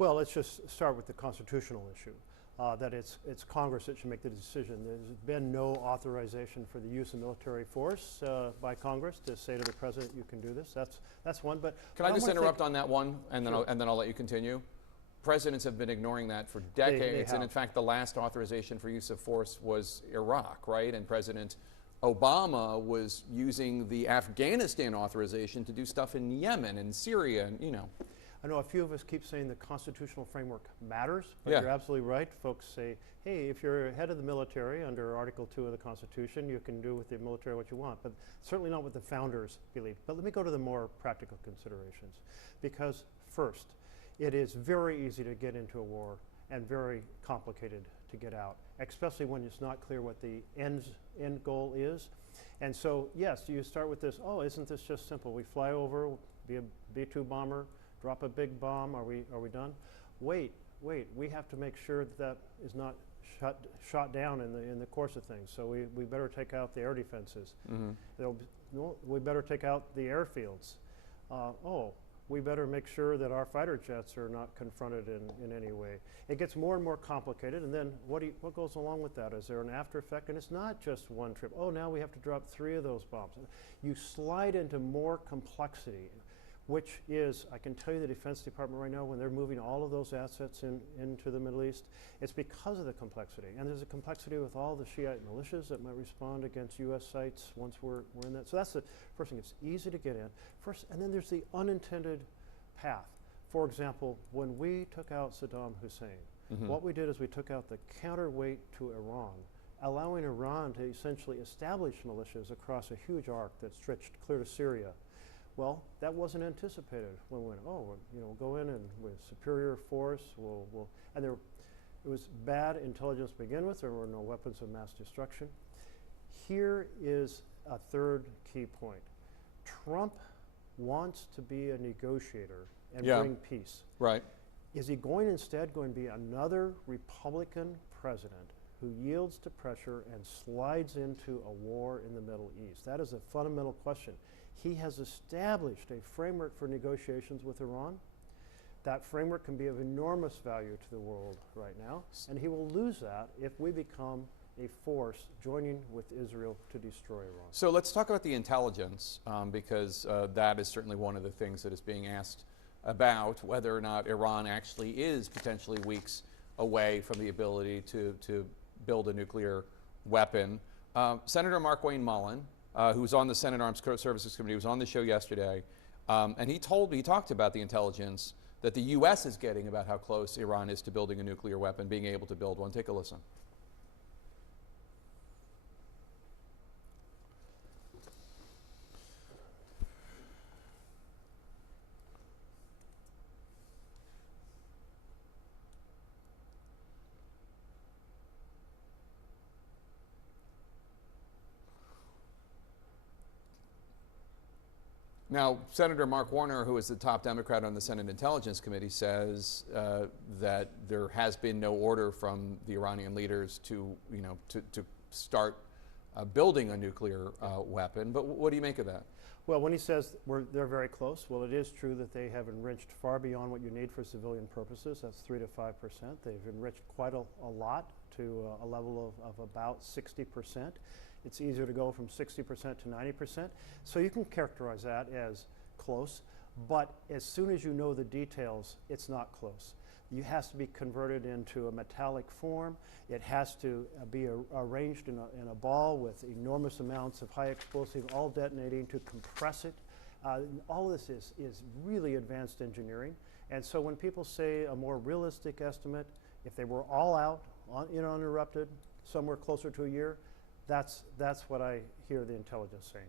Well, let's just start with the constitutional issue, that it's Congress that should make the decision. There's been no authorization for the use of military force by Congress to say to the president, you can do this. That's one. But can I just interrupt on that one, and then sure. I'll let you continue? Presidents have been ignoring that for decades, and in fact, the last authorization for use of force was Iraq, right? And President Obama was using the Afghanistan authorization to do stuff in Yemen and Syria, and you know. I know a few of us keep saying the constitutional framework matters, but yeah. You're absolutely right. Folks say, hey, if you're head of the military under Article 2 of the Constitution, you can do with the military what you want, but certainly not what the founders believed. But let me go to the more practical considerations. Because first, it is very easy to get into a war and very complicated to get out, especially when it's not clear what the end goal is. And so, yes, you start with this, oh, isn't this just simple? We fly over, be a B-2 bomber, drop a big bomb, are we done? Wait, we have to make sure that is not shot down in the course of things. So we better take out the air defenses. Mm-hmm. We better take out the airfields. We better make sure that our fighter jets are not confronted in any way. It gets more and more complicated, and then what goes along with that? Is there an after effect? And it's not just one trip. Oh, now we have to drop 3 of those bombs. You slide into more complexity, which is, I can tell you the Defense Department right now, when they're moving all of those assets into the Middle East, it's because of the complexity. And there's a complexity with all the Shiite militias that might respond against U.S. sites once we're in that. So that's the first thing. It's easy to get in. First, and then there's the unintended path. For example, when we took out Saddam Hussein, mm-hmm. what we did is we took out the counterweight to Iran, allowing Iran to essentially establish militias across a huge arc that stretched clear to Syria. Well, that wasn't anticipated when we went, we'll go in and with superior force, and it was bad intelligence to begin with. There were no weapons of mass destruction. Here is a third key point. Trump wants to be a negotiator and bring peace. Right. Is he instead going to be another Republican president who yields to pressure and slides into a war in the Middle East? That is a fundamental question. He has established a framework for negotiations with Iran. That framework can be of enormous value to the world right now, and he will lose that if we become a force joining with Israel to destroy Iran. So let's talk about the intelligence, because that is certainly one of the things that is being asked about, whether or not Iran actually is potentially weeks away from the ability to build a nuclear weapon. Senator Markwayne Mullin, who was on the Senate Armed Services Committee, was on the show yesterday, and he talked about the intelligence that the U.S. is getting about how close Iran is to building a nuclear weapon, being able to build one. Take a listen. Now, Senator Mark Warner, who is the top Democrat on the Senate Intelligence Committee, says that there has been no order from the Iranian leaders to start building a nuclear weapon. But what do you make of that? Well, when he says they're very close, well, it is true that they have enriched far beyond what you need for civilian purposes. That's 3 to 5%. They've enriched quite a lot to a level of about 60%. It's easier to go from 60% to 90%. So you can characterize that as close, but as soon as you know the details, it's not close. It has to be converted into a metallic form. It has to be arranged in a ball with enormous amounts of high explosive, all detonating to compress it. All this is really advanced engineering. And so when people say a more realistic estimate, if they were all out, uninterrupted, somewhere closer to a year, that's what I hear the intelligence saying.